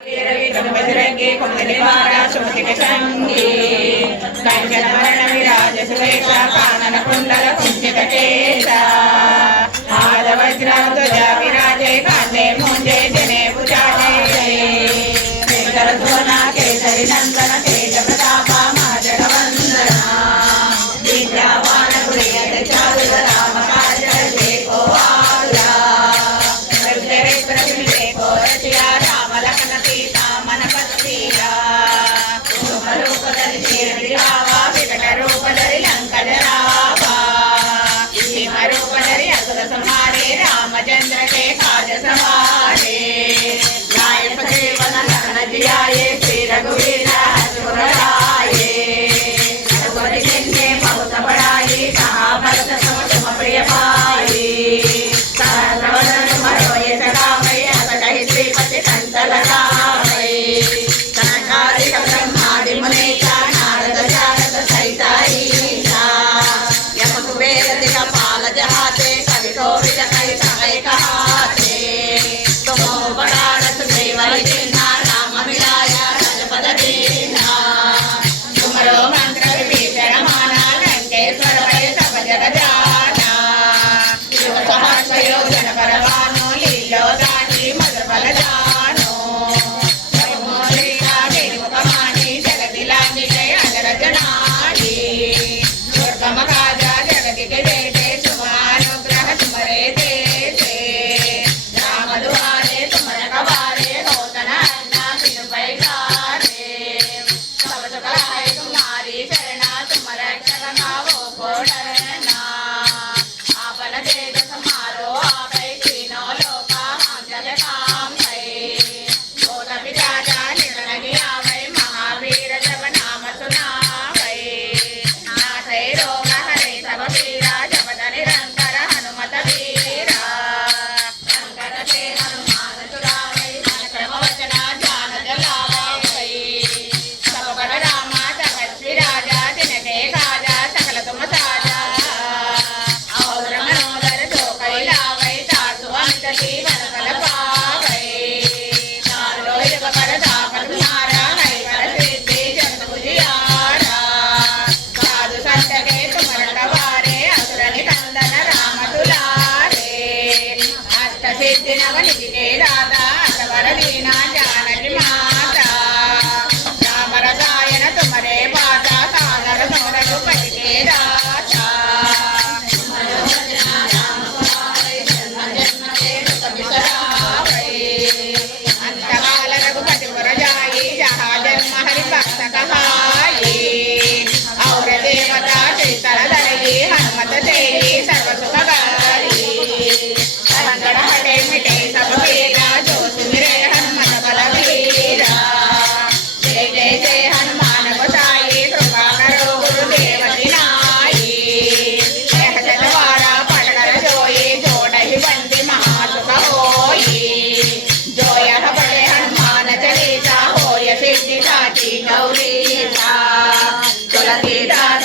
बजरंगे कुमदनिवारा सुमति के संगे कंचन मरण विराज सुरेशा कानन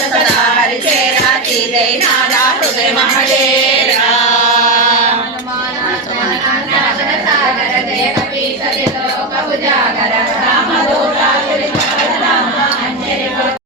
సదా హరిచే రాతి హృదయ మహడే